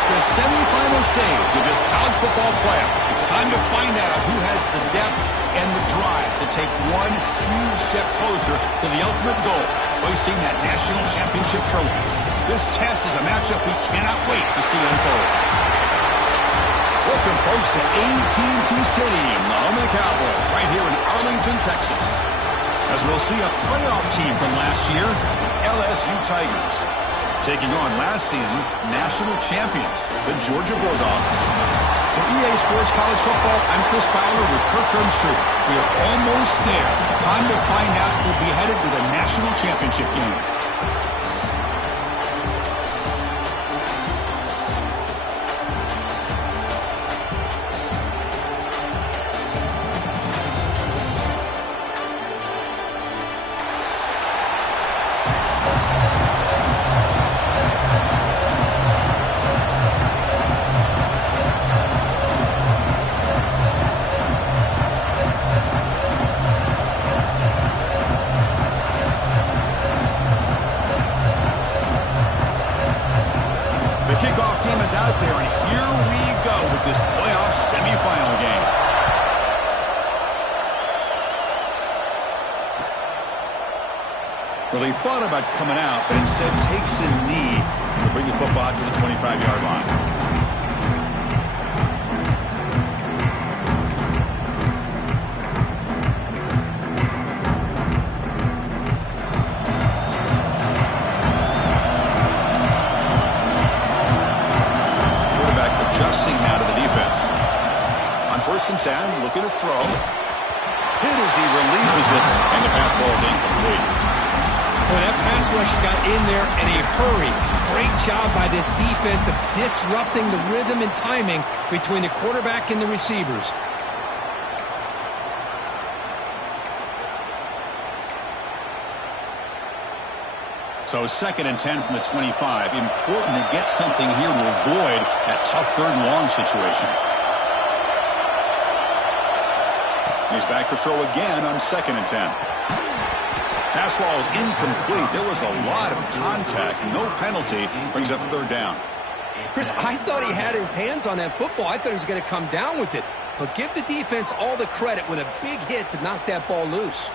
It's the semifinal stage of this college football playoff. It's time to find out who has the depth and the drive to take one huge step closer to the ultimate goal, hoisting that national championship trophy. This test is a matchup we cannot wait to see unfold. Welcome, folks, to AT&T Stadium, the home of the Cowboys, right here in Arlington, Texas. As we'll see a playoff team from last year, LSU Tigers, taking on last season's national champions, the Georgia Bulldogs. For EA Sports College Football, I'm Chris Fowler with Kirk Herbstreit. We are almost there. Time to find out who'll be headed to the national championship game. Kickoff team is out there, and here we go with this playoff semifinal game. Well, he thought about coming out, but instead takes a knee to bring the football out to the 25-yard line. Adjusting now to the defense. On 1st and 10, looking to throw. Hit as he releases it, and the pass ball is incomplete. Boy, that pass rush got in there in a hurry. Great job by this defense of disrupting the rhythm and timing between the quarterback and the receivers. So 2nd and 10 from the 25. Important to get something here to avoid that tough 3rd and long situation. He's back to throw again on 2nd and 10. Pass ball is incomplete. There was a lot of contact. No penalty. Brings up 3rd down. Chris, I thought he had his hands on that football. I thought he was going to come down with it. But give the defense all the credit with a big hit to knock that ball loose.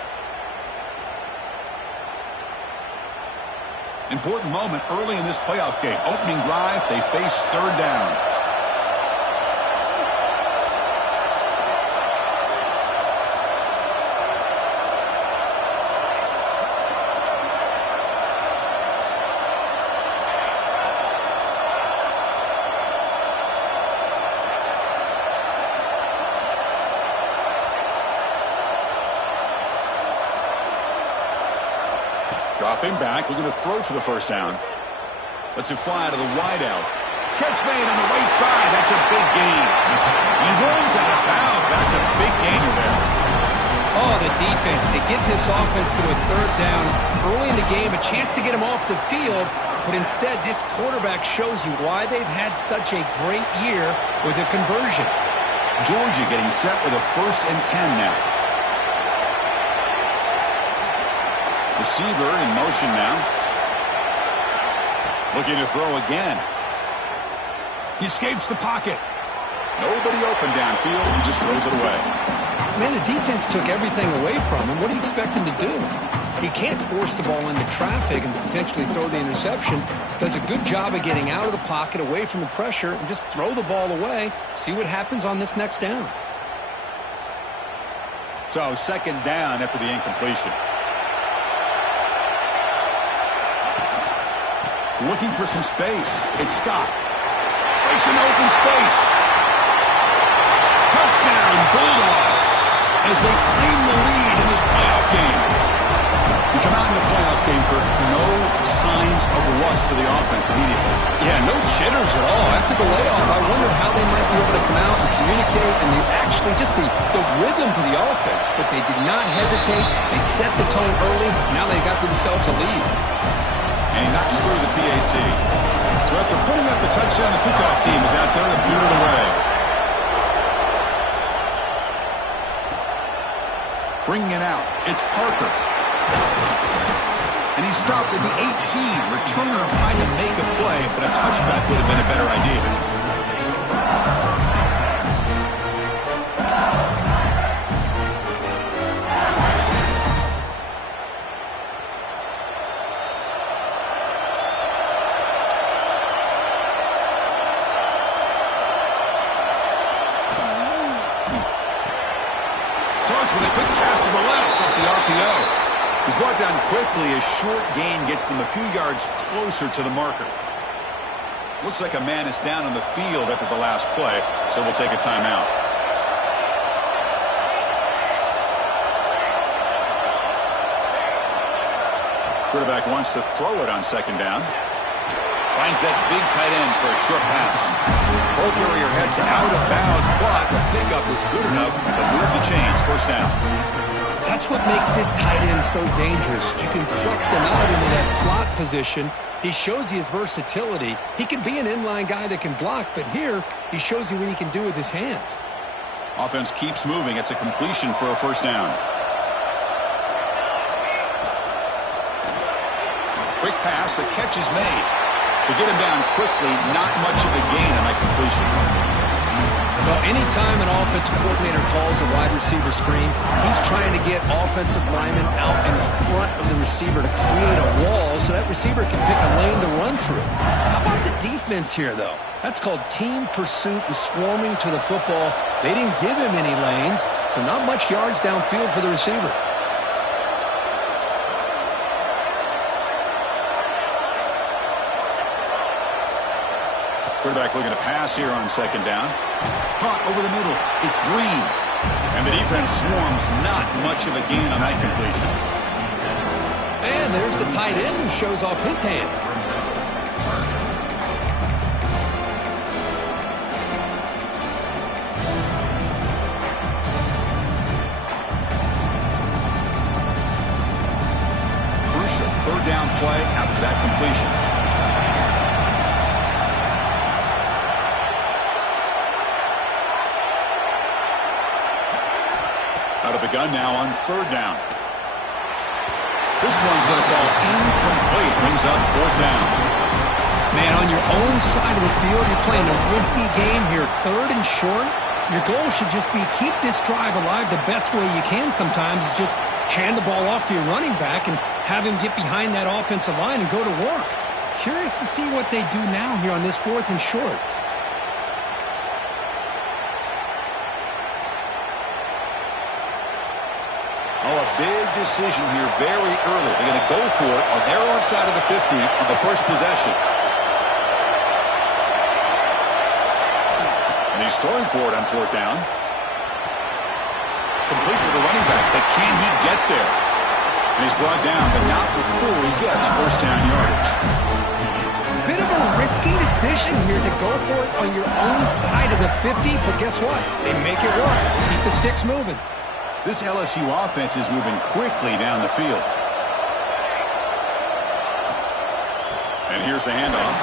Important moment early in this playoff game. Opening drive, they face 3rd down. Dropping back, looking to throw for the 1st down. Lets it fly to the wideout. Catch made on the right side. That's a big gain. He runs out of bounds. That's a big gainer there. Oh, the defense. They get this offense to a 3rd down early in the game, a chance to get him off the field. But instead, this quarterback shows you why they've had such a great year with a conversion. Georgia getting set with a 1st and 10 now. Receiver in motion now. Looking to throw again. He escapes the pocket. Nobody open downfield and just throws it away. Man, the defense took everything away from him. What do you expect him to do? He can't force the ball into traffic and potentially throw the interception. Does a good job of getting out of the pocket, away from the pressure, and just throw the ball away. See what happens on this next down. So 2nd down after the incompletion. Looking for some space. It's Scott. Breaks an open space. Touchdown, Bulldogs, as they claim the lead in this playoff game. We come out in the playoff game for no signs of rust for the offense immediately. Yeah, no jitters at all. After the layoff, I wondered how they might be able to come out and communicate and actually just the rhythm to the offense. But they did not hesitate. They set the tone early. Now they got themselves a lead. And he knocks through the PAT. So after putting up the touchdown, the kickoff team is out there to boot it away. Bringing it out, it's Parker. And he stopped at the 18. Returner trying to make a play, but a touchback would have been a better idea. with a quick pass to the left off the RPO. He's brought down quickly. A short gain gets them a few yards closer to the marker. Looks like a man is down on the field after the last play, so we'll take a timeout. Quarterback wants to throw it on second down. Finds that big tight end for a short pass. Ball carrier heads out of bounds, but the pickup is good enough to move the chains. First down. That's what makes this tight end so dangerous. You can flex him out into that slot position. He shows you his versatility. He can be an inline guy that can block, but here he shows you what he can do with his hands. Offense keeps moving. It's a completion for a first down. Quick pass. The catch is made. To get him down quickly, not much of a gain on that completion. Well, anytime an offensive coordinator calls a wide receiver screen, he's trying to get offensive linemen out in front of the receiver to create a wall so that receiver can pick a lane to run through. How about the defense here, though? That's called team pursuit and swarming to the football. They didn't give him any lanes, so not much yards downfield for the receiver. Quarterback looking to pass here on second down. Caught over the middle. It's Green. And the defense swarms. Not much of a gain on that completion. And there's the tight end who shows off his hands. Crucial third down play after that completion. Out of the gun now on third down. This one's going to fall incomplete. Brings up fourth down. Man, on your own side of the field, you're playing a risky game here. Third and short. Your goal should just be keep this drive alive the best way you can sometimes is just hand the ball off to your running back and have him get behind that offensive line and go to work. Curious to see what they do now here on this fourth and short. Big decision here very early. They're going to go for it on their own side of the 50 on the first possession. And he's throwing for it on fourth down. Complete with the running back, but can he get there? And he's brought down, but not before he gets first down yardage. Bit of a risky decision here to go for it on your own side of the 50, but guess what? They make it work. Keep the sticks moving. This LSU offense is moving quickly down the field. And here's the handoff.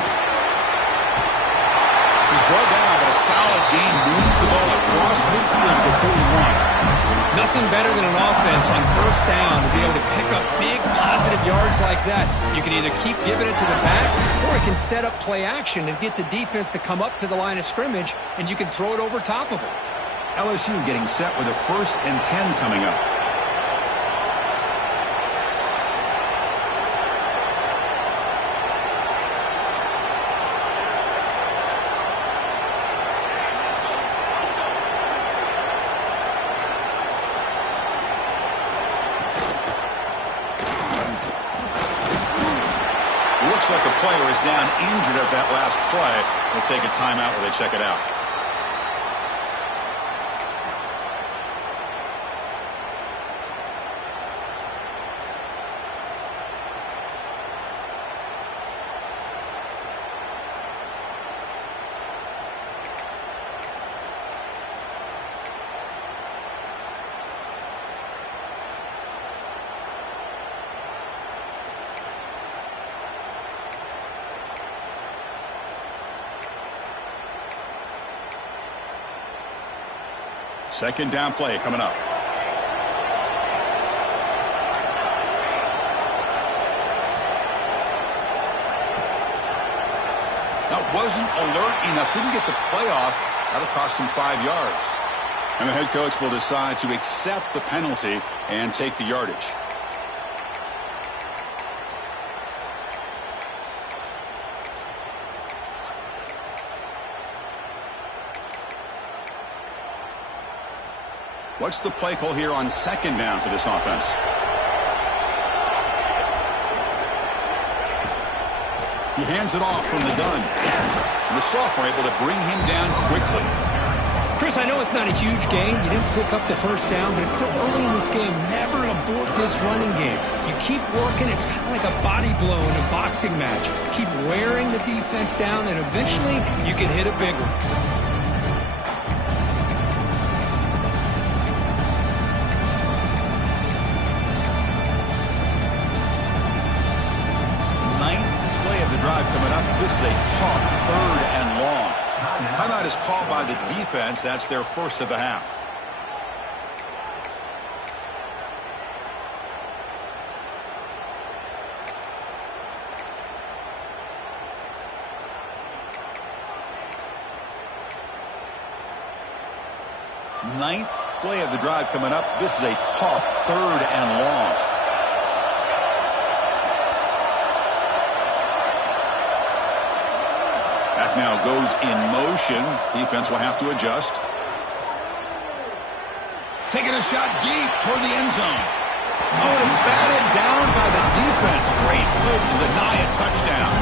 He's brought down, but a solid gain moves the ball across midfield to the 41. Nothing better than an offense on first down to be able to pick up big positive yards like that. You can either keep giving it to the back, or it can set up play action and get the defense to come up to the line of scrimmage, and you can throw it over top of it. LSU getting set with a 1st and 10 coming up. Looks like a player is down injured at that last play. We'll take a timeout while they check it out. Second down play coming up. That wasn't alert enough. Didn't get the play off. That'll cost him 5 yards. And the head coach will decide to accept the penalty and take the yardage. What's the play call here on second down for this offense? He hands it off from the gun. And the sophomore able to bring him down quickly. Chris, I know it's not a huge game. You didn't pick up the first down, but it's still early in this game. Never abort this running game. You keep working. It's kind of like a body blow in a boxing match. Keep wearing the defense down, and eventually you can hit a big one. Drive coming up. This is a tough 3rd and long. Timeout is called by the defense. That's their first of the half. Ninth play of the drive coming up. This is a tough 3rd and long. Now goes in motion. Defense will have to adjust. Taking a shot deep toward the end zone. Oh, it's batted down by the defense. Great play to deny a touchdown.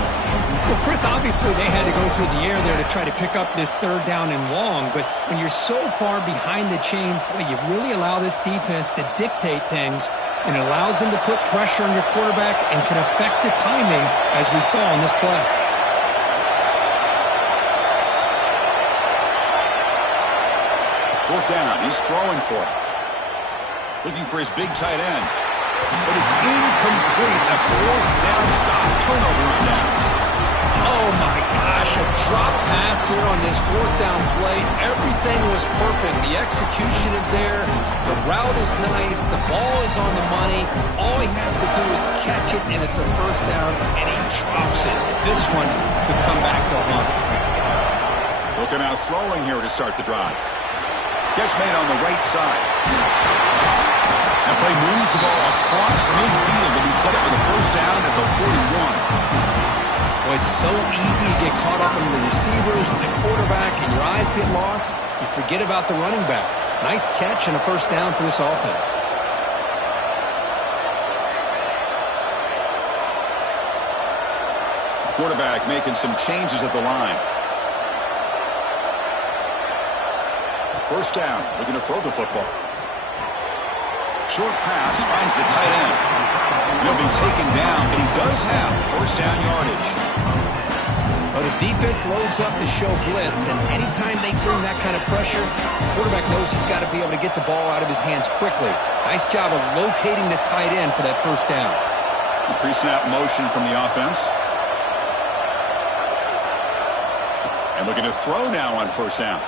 Well, Chris, obviously they had to go through the air there to try to pick up this 3rd down and long. But when you're so far behind the chains, boy, you really allow this defense to dictate things. And it allows them to put pressure on your quarterback and can affect the timing, as we saw on this play. Fourth down. He's throwing for it. Looking for his big tight end. But it's incomplete. A 4th down stop. Turnover on downs. Oh, my gosh. A drop pass here on this 4th down play. Everything was perfect. The execution is there. The route is nice. The ball is on the money. All he has to do is catch it, and it's a 1st down, and he drops it. This one could come back to haunt him. Looking out throwing here to start the drive. Catch made on the right side. That play moves the ball across midfield to be set up for the 1st down at the 41. Well, it's so easy to get caught up in the receivers and the quarterback, and your eyes get lost. You forget about the running back. Nice catch and a 1st down for this offense. The quarterback making some changes at the line. 1st down, looking to throw the football. Short pass finds the tight end. He'll be taken down, but he does have 1st down yardage. Well, the defense loads up to show blitz, and anytime they bring that kind of pressure, the quarterback knows he's got to be able to get the ball out of his hands quickly. Nice job of locating the tight end for that 1st down. A pre-snap motion from the offense. And looking to throw now on 1st down.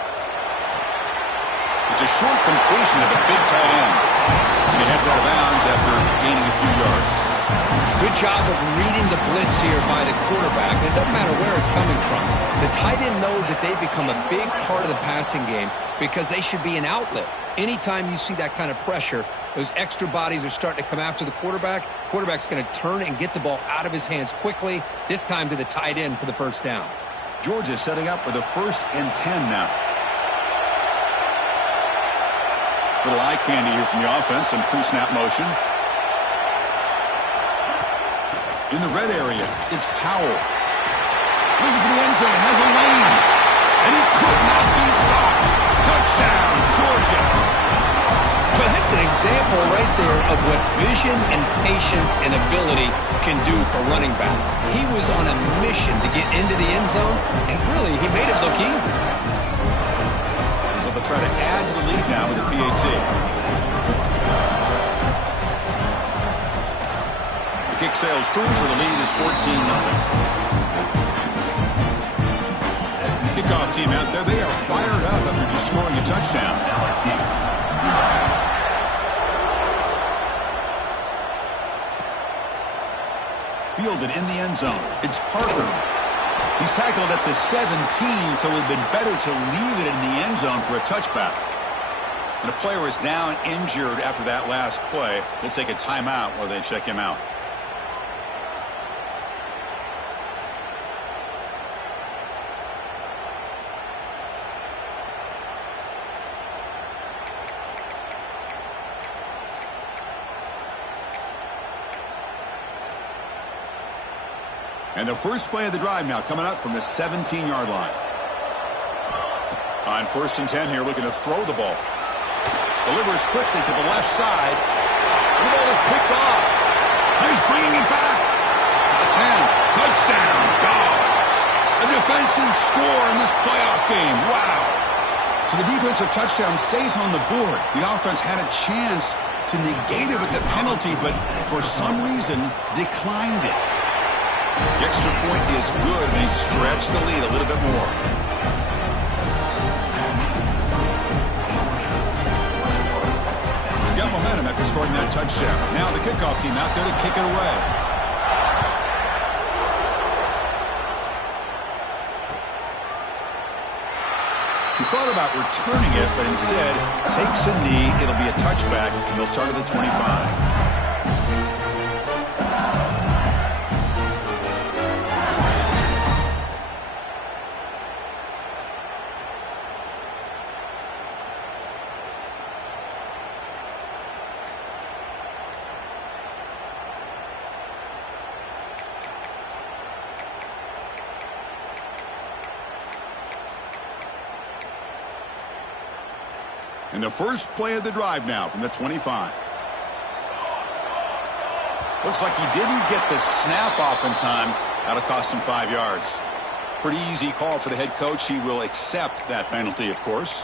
It's a short completion of a big tight end. And he heads out of bounds after gaining a few yards. Good job of reading the blitz here by the quarterback. It doesn't matter where it's coming from. The tight end knows that they've become a big part of the passing game because they should be an outlet. Anytime you see that kind of pressure, those extra bodies are starting to come after the quarterback. Quarterback's going to turn and get the ball out of his hands quickly, this time to the tight end for the 1st down. Georgia setting up for the 1st and 10 now. Little eye candy here from the offense, some pre-snap motion. In the red area, it's Powell. Looking for the end zone, has a lane. And he could not be stopped. Touchdown, Georgia. Well, that's an example right there of what vision and patience and ability can do for running back. He was on a mission to get into the end zone, and really, he made it look easy. They'll try to add to the lead now with the PAT. The kick sails through, so the lead is 14-0. Kickoff team out there, they are fired up after just scoring a touchdown. Fielded in the end zone. It's Parker. He's tackled at the 17, so it would have been better to leave it in the end zone for a touchback. And a player is down injured after that last play. We'll take a timeout while they check him out. And the first play of the drive now coming up from the 17-yard line. On 1st and 10 here, looking to throw the ball. Delivers quickly to the left side. The ball is picked off. He's bringing it back. The 10. Touchdown, Dogs. A defensive score in this playoff game. Wow. So the defensive touchdown stays on the board. The offense had a chance to negate it with the penalty, but for some reason declined it. The extra point is good, and they stretch the lead a little bit more. Got momentum after scoring that touchdown. Now the kickoff team out there to kick it away. He thought about returning it, but instead takes a knee. It'll be a touchback, and they'll start at the 25. And the first play of the drive now from the 25. Looks like he didn't get the snap off in time. That'll cost him 5 yards. Pretty easy call for the head coach. He will accept that penalty, of course.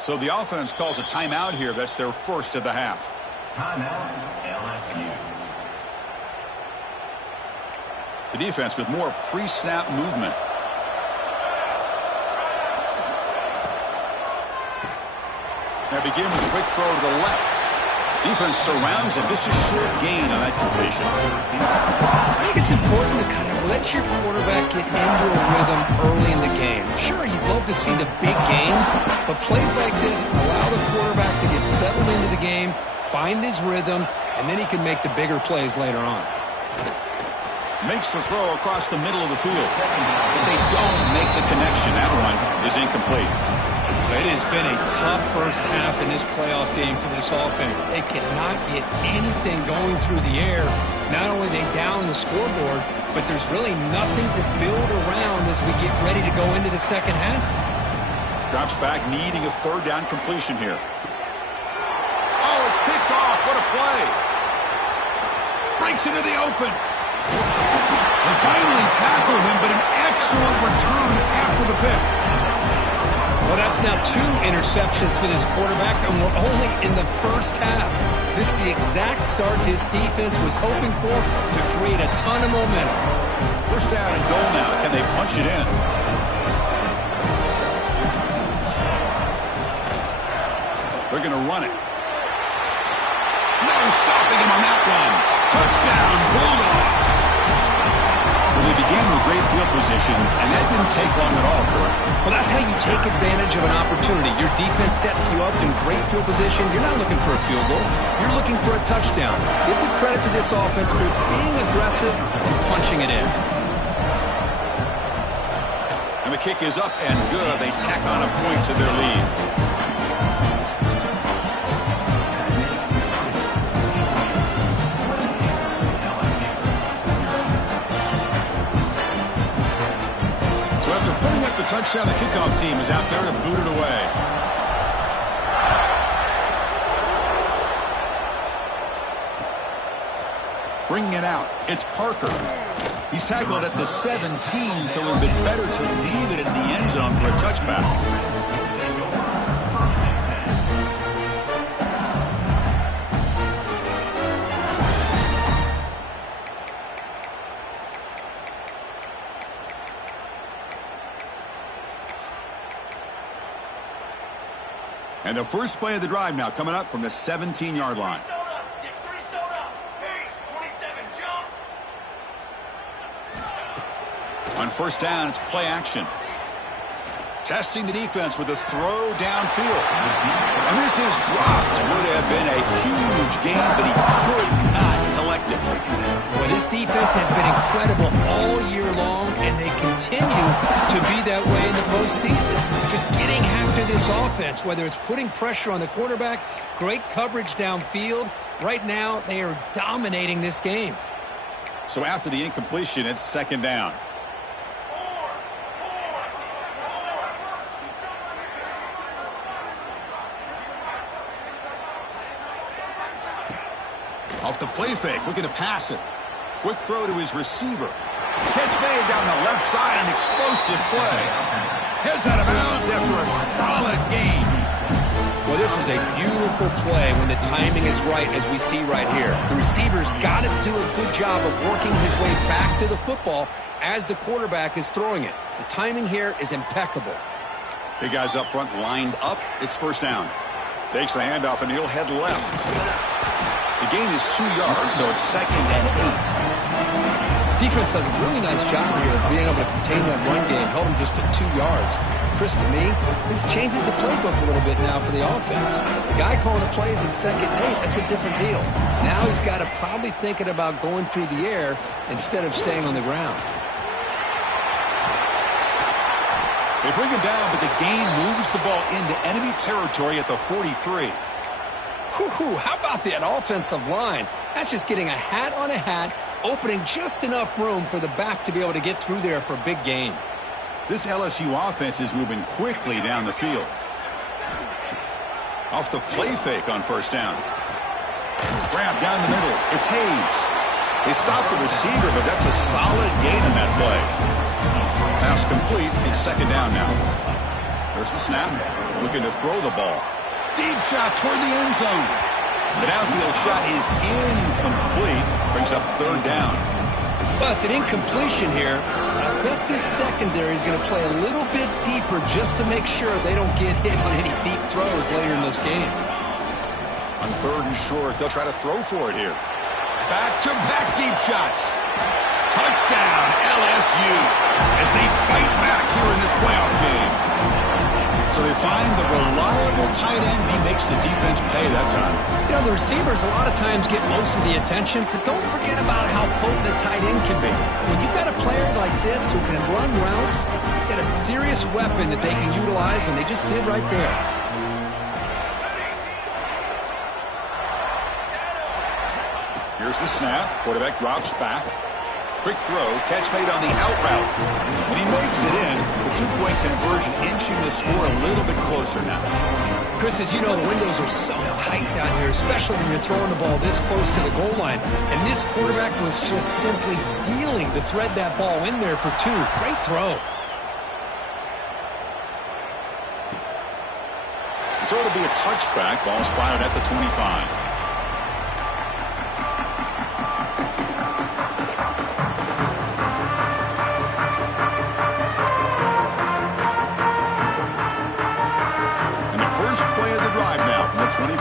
So the offense calls a timeout here. That's their first of the half. Timeout, LSU. The defense with more pre-snap movement. Now begin with a quick throw to the left. Defense surrounds him. Just a short gain on that completion. I think it's important to kind of let your quarterback get into a rhythm early in the game. Sure, you'd love to see the big gains, but plays like this allow the quarterback to get settled into the game, find his rhythm, and then he can make the bigger plays later on. Makes the throw across the middle of the field. But they don't make the connection. That one is incomplete. It has been a tough first half in this playoff game for this offense. They cannot get anything going through the air. Not only they down the scoreboard, but there's really nothing to build around as we get ready to go into the second half. Drops back, needing a third down completion here. Oh, it's picked off. What a play. Breaks into the open. They finally tackle him, but an excellent return after the pick. Well, that's now 2 interceptions for this quarterback, and we're only in the first half. This is the exact start his defense was hoping for to create a ton of momentum. First down and goal now. Can they punch it in? They're going to run it. No stopping him on that one. Touchdown, Bulldogs. Well, they began with great field position, and that didn't take long at all, Kurt. Well, that's how you take advantage of an opportunity. Your defense sets you up in great field position. You're not looking for a field goal. You're looking for a touchdown. Give the credit to this offense for being aggressive and punching it in. And the kick is up and good. They tack on a point to their lead. The touchdown, the kickoff team is out there to boot it away. Bringing it out, it's Parker. He's tackled at the 17, so it would have been better to leave it in the end zone for a touchback. And the first play of the drive now coming up from the 17-yard line. On first down, it's play action. Testing the defense with a throw downfield. And this is dropped. Would have been a huge gain, but he could not collect Well, this defense has been incredible all year long, and they continue to be that way in the postseason. Just getting after this offense, whether it's putting pressure on the quarterback, great coverage downfield. Right now, they are dominating this game. So after the incompletion, it's second down. Off the play fake, looking to pass it. Quick throw to his receiver. Catch made down the left side, an explosive play. Heads out of bounds after a solid gain. Well, this is a beautiful play when the timing is right, as we see right here. The receiver's got to do a good job of working his way back to the football as the quarterback is throwing it. The timing here is impeccable. Big guys up front lined up. It's first down. Takes the handoff, and he'll head left. The gain is 2 yards, so it's 2nd and 8. Defense does a really nice job here of being able to contain that run game, held him just at 2 yards. Chris, to me, this changes the playbook a little bit now for the offense. The guy calling the plays at 2nd and 8, that's a different deal. Now he's got to probably thinking about going through the air instead of staying on the ground. They bring him down, but the gain moves the ball into enemy territory at the 43. Whew, how about that offensive line? That's just getting a hat on a hat, opening just enough room for the back to be able to get through there for a big gain. This LSU offense is moving quickly down the field. Off the play fake on first down. Grab down the middle. It's Hayes. They stop the receiver, but that's a solid gain in that play. Pass complete. It's second down now. There's the snap. Looking to throw the ball. Deep shot toward the end zone. The downfield shot is incomplete. Brings up third down. Well, it's an incompletion here. I bet this secondary is going to play a little bit deeper just to make sure they don't get hit on any deep throws later in this game. On third and short, they'll try to throw for it here. Back-to-back deep shots. Touchdown, LSU, as they fight back here in this playoff game. So they find the reliable tight end, and he makes the defense pay that time. You know, the receivers a lot of times get most of the attention, but don't forget about how potent a tight end can be. When you've got a player like this who can run routes, you got a serious weapon that they can utilize, and they just did right there. Here's the snap. Quarterback drops back. Quick throw, catch made on the out route. And he makes it in. The two-point conversion inching the score a little bit closer now. Chris, as you know, the windows are so tight down here, especially when you're throwing the ball this close to the goal line. And this quarterback was just simply dealing to thread that ball in there for 2. Great throw. So it'll be a touchback. Ball spotted at the 25. Play of the drive now from the 25.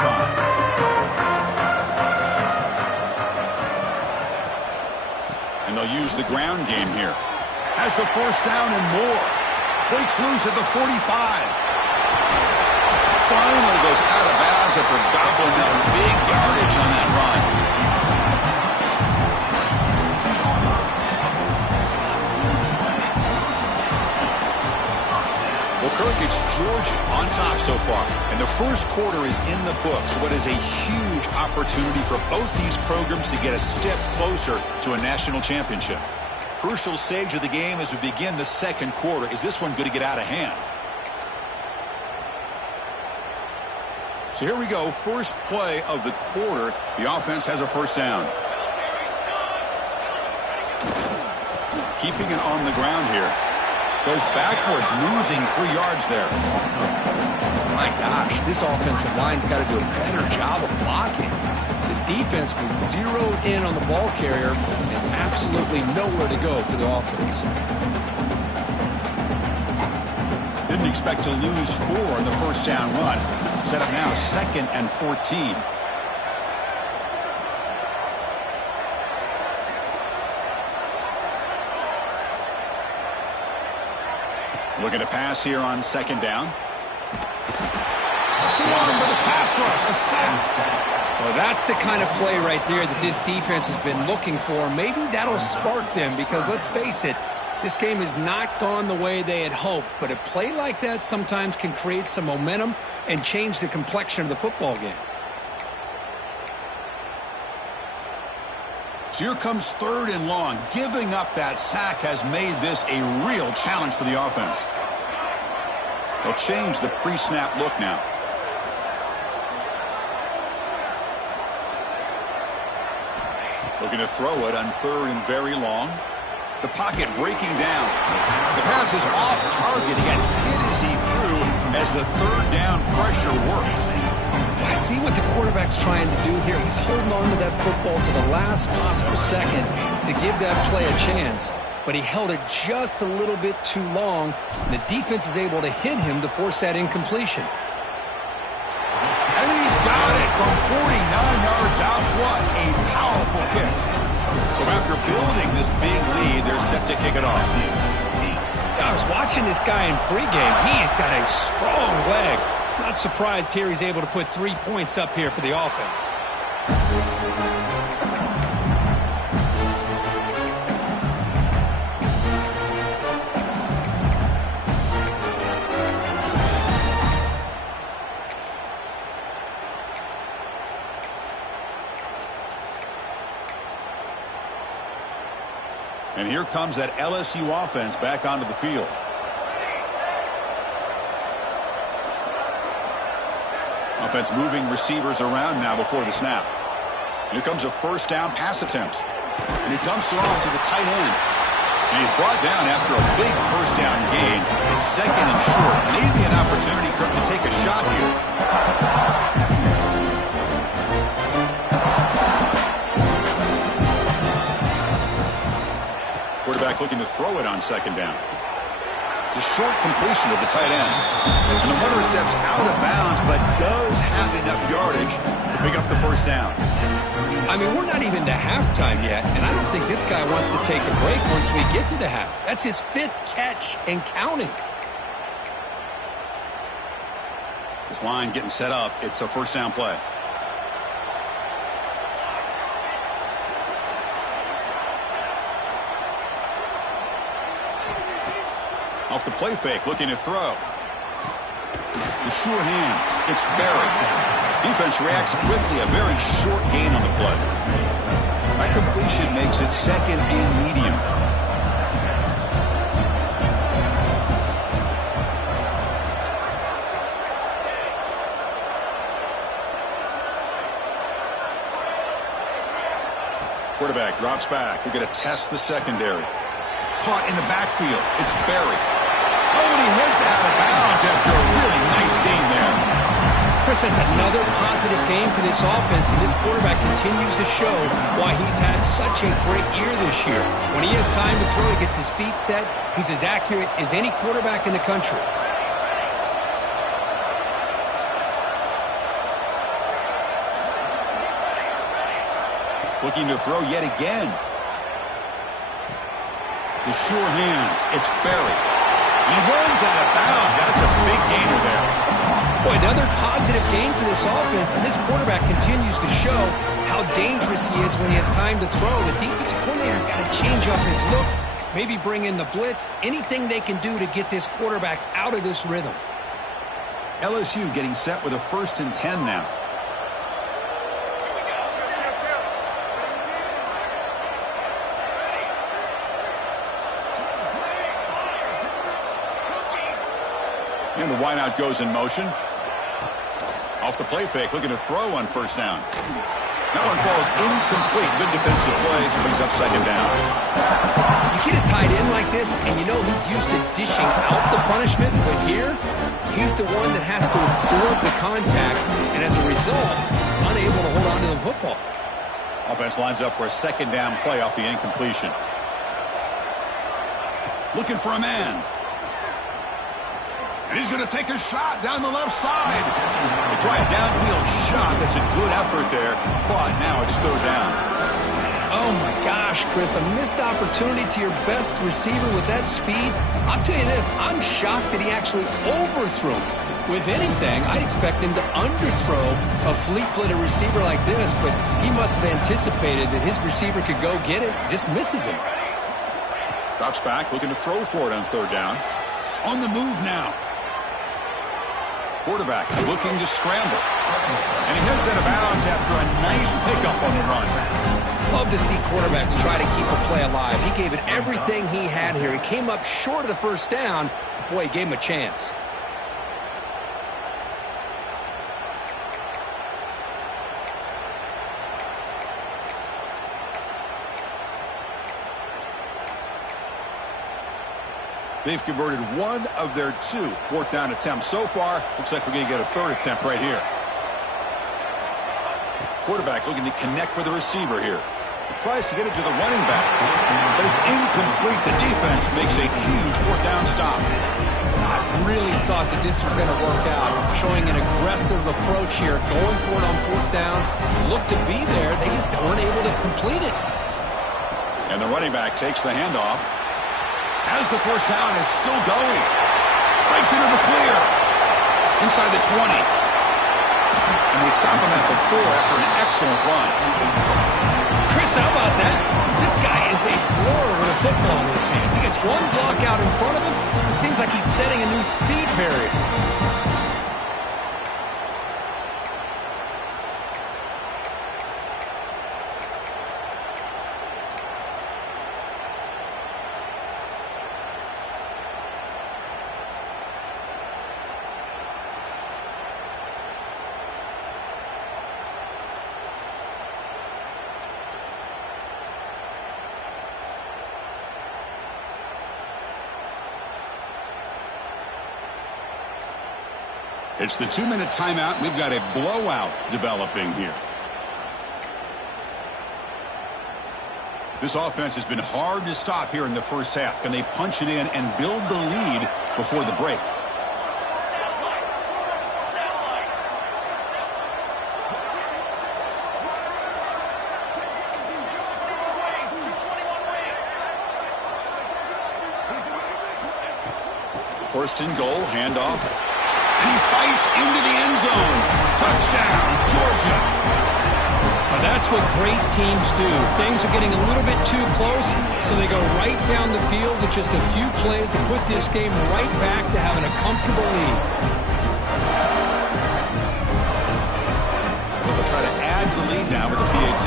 And they'll use the ground game here. Has the first down and more. Breaks loose at the 45. Finally goes out of bounds after gobbling up big yardage on that run. Kirk, it's Georgia on top so far, and the first quarter is in the books. What is a huge opportunity for both these programs to get a step closer to a national championship. Crucial stage of the game as we begin the second quarter. Is this one going to get out of hand? So here we go, first play of the quarter. The offense has a first down. Keeping it on the ground here. Goes backwards, losing 3 yards there. My gosh, this offensive line's got to do a better job of blocking. The defense was zeroed in on the ball carrier and absolutely nowhere to go for the offense. Didn't expect to lose 4 in the first down run. Set up now 2nd and 14. Looking to pass here on second down. Swung for the pass rush. A sack. Well, that's the kind of play right there that this defense has been looking for. Maybe that'll spark them because, let's face it, this game has not gone the way they had hoped. But a play like that sometimes can create some momentum and change the complexion of the football game. So here comes 3rd and long. Giving up that sack has made this a real challenge for the offense. They'll change the pre-snap look now. Looking to throw it on 3rd and very long. The pocket breaking down. The pass is off target. He got hit as he threw as the 3rd down pressure works. I see what the quarterback's trying to do here. He's holding on to that football to the last possible second to give that play a chance. But he held it just a little bit too long. And the defense is able to hit him to force that incompletion. And he's got it from 49 yards out. What a powerful kick. So after building this big lead, they're set to kick it off. I was watching this guy in pregame. He has got a strong leg. Not surprised here he's able to put 3 points up here for the offense. And here comes that LSU offense back onto the field. Offense moving receivers around now before the snap. Here comes a 1st down pass attempt. And he dumps it off to the tight end. And he's brought down after a big 1st down gain. It's 2nd and short. Maybe an opportunity, Kirk, to take a shot here. Quarterback looking to throw it on 2nd down. It's a short completion of the tight end. And the runner steps out of bounds, but does have enough yardage to pick up the 1st down. I mean, we're not even to halftime yet, and I don't think this guy wants to take a break once we get to the half. That's his 5th catch and counting. This line getting set up. It's a 1st down play. Off the play fake, looking to throw. The sure hands. It's Barry. Defense reacts quickly. A very short gain on the play. That completion makes it 2nd and medium. Quarterback drops back. We're going to test the secondary. Caught in the backfield. It's Barry. Oh, and he heads out of bounds after a really nice game there. Chris, that's another positive game for this offense, and this quarterback continues to show why he's had such a great year this year. When he has time to throw, he gets his feet set. He's as accurate as any quarterback in the country. Looking to throw yet again. The sure hands. It's Barry. He runs out of bounds. That's a big gainer there. Boy, another positive game for this offense, and this quarterback continues to show how dangerous he is when he has time to throw. The defensive coordinator's got to change up his looks, maybe bring in the blitz, anything they can do to get this quarterback out of this rhythm. LSU getting set with a 1st and 10 now. And the wideout goes in motion. Off the play fake, looking to throw on 1st down. That one falls incomplete. Good defensive play, brings up 2nd down. You get a tight end like this, and you know he's used to dishing out the punishment, but here, he's the one that has to absorb the contact, and as a result, he's unable to hold on to the football. Offense lines up for a 2nd down play off the incompletion. Looking for a man. And he's going to take a shot down the left side. They try a downfield shot. That's a good effort there. But now it's 3rd down. Oh, my gosh, Chris. A missed opportunity to your best receiver with that speed. I'll tell you this. I'm shocked that he actually overthrew him. With anything, I'd expect him to underthrow a fleet-footed receiver like this, but he must have anticipated that his receiver could go get it, just misses him. Drops back, looking to throw for it on third down. On the move now. Quarterback looking to scramble. And he heads out of bounds after a nice pickup on the run. Love to see quarterbacks try to keep a play alive. He gave it everything he had here. He came up short of the first down. Boy, he gave him a chance. They've converted one of their 2 fourth down attempts so far. Looks like we're going to get a third attempt right here. Quarterback looking to connect with the receiver here. Tries to get it to the running back, but it's incomplete. The defense makes a huge fourth down stop. I really thought that this was going to work out, showing an aggressive approach here, going for it on fourth down. Looked to be there. They just weren't able to complete it. And the running back takes the handoff. As the first down is still going. Breaks into the clear. Inside the 20. And they stop him at the 4 after an excellent run. Chris, how about that? This guy is a roarer with a football in his hands. He gets one block out in front of him. It seems like he's setting a new speed barrier. It's the 2-minute timeout. We've got a blowout developing here. This offense has been hard to stop here in the first half. Can they punch it in and build the lead before the break? First and goal, handoff. And he fights into the end zone. Touchdown, Georgia. Now that's what great teams do. Things are getting a little bit too close, so they go right down the field with just a few plays to put this game right back to having a comfortable lead. They'll try to add to the lead now with the PAT.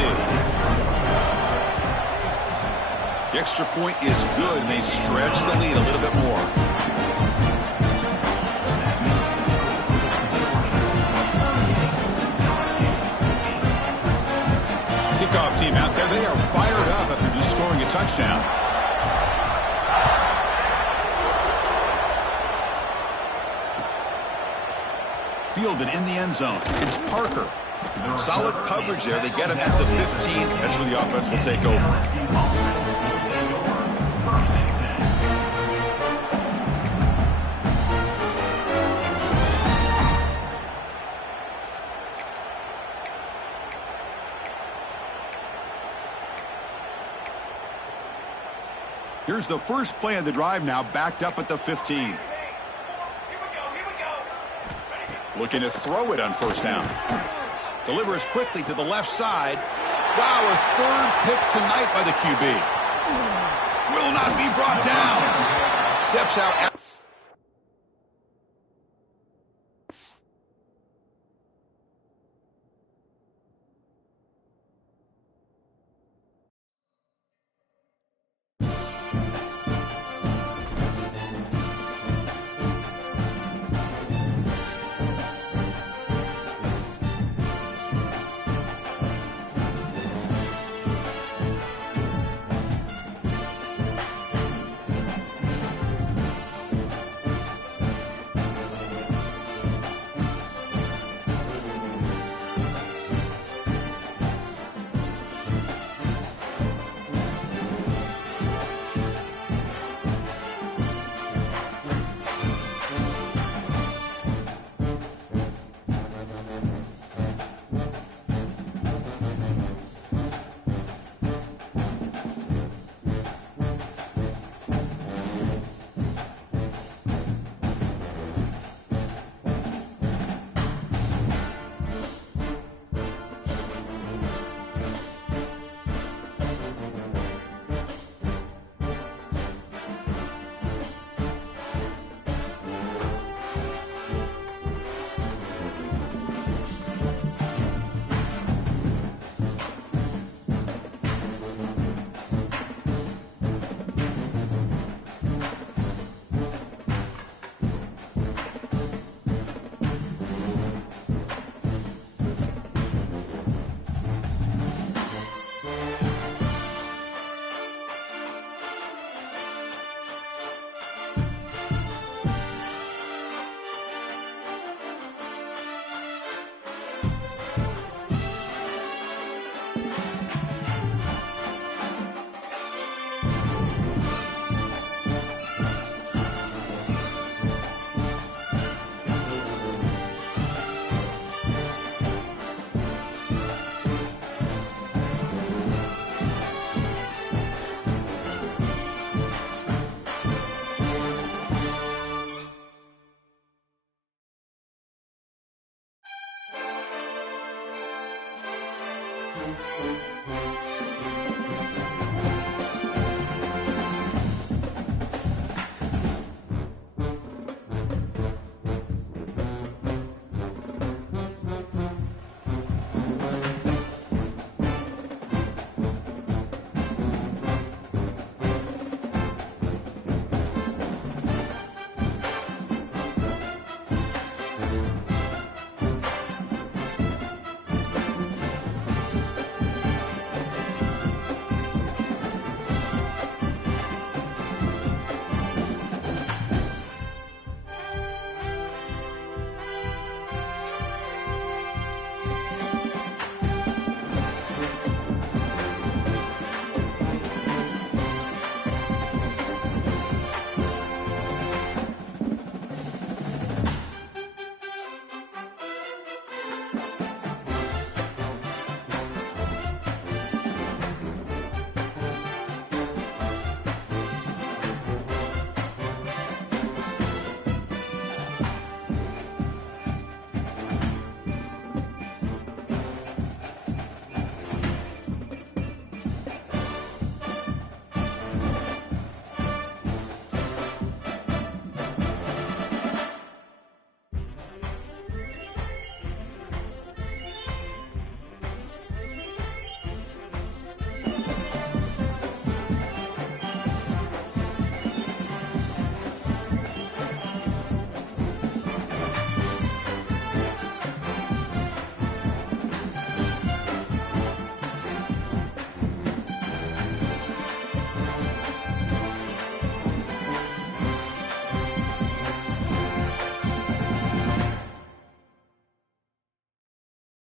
The extra point is good, and they stretch the lead a little bit more. Kickoff team out there. They are fired up after just scoring a touchdown. Fielded in the end zone. It's Parker. Solid coverage there. They get him at the 15. That's where the offense will take over. Here's the first play of the drive now, backed up at the 15. Looking to throw it on first down. Delivers quickly to the left side. Wow, a third pick tonight by the QB. Will not be brought down. Steps out.